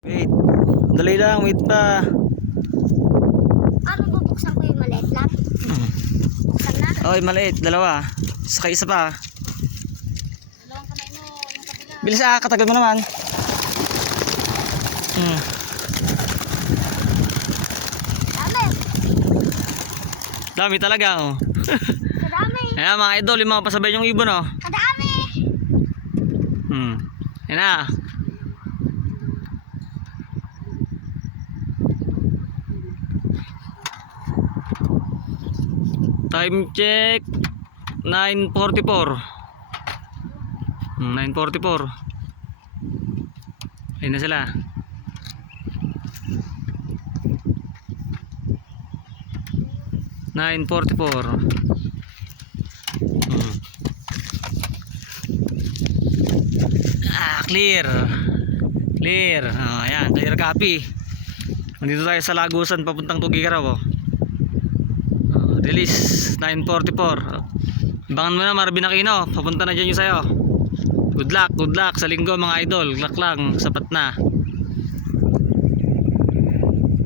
Wait. Dali lang, wait pa. Ano bubuksan ko yung maliit lang? Buksan na. Oy, maliit, dalawa. Saka isa pa. Dalawang kamay mo, yung kabila. Bilis katagal mo naman. Dami. Dami talaga, oh. Kadami. Ayan mga idol, yung mga pasabay yung ibon, oh. Kadami. Ayan na. Time check 9:44. 9:44. Ayun na sila. Clear. Clear. Ayan, clear copy. Nandito tayo sa Lagusan papuntang Tugigaraw, oh. Release 9:44. Abangan mo na Marvin Aquino, papunta na dyan yung sayo. Good luck sa linggo mga idol. Luck lang, sapat na.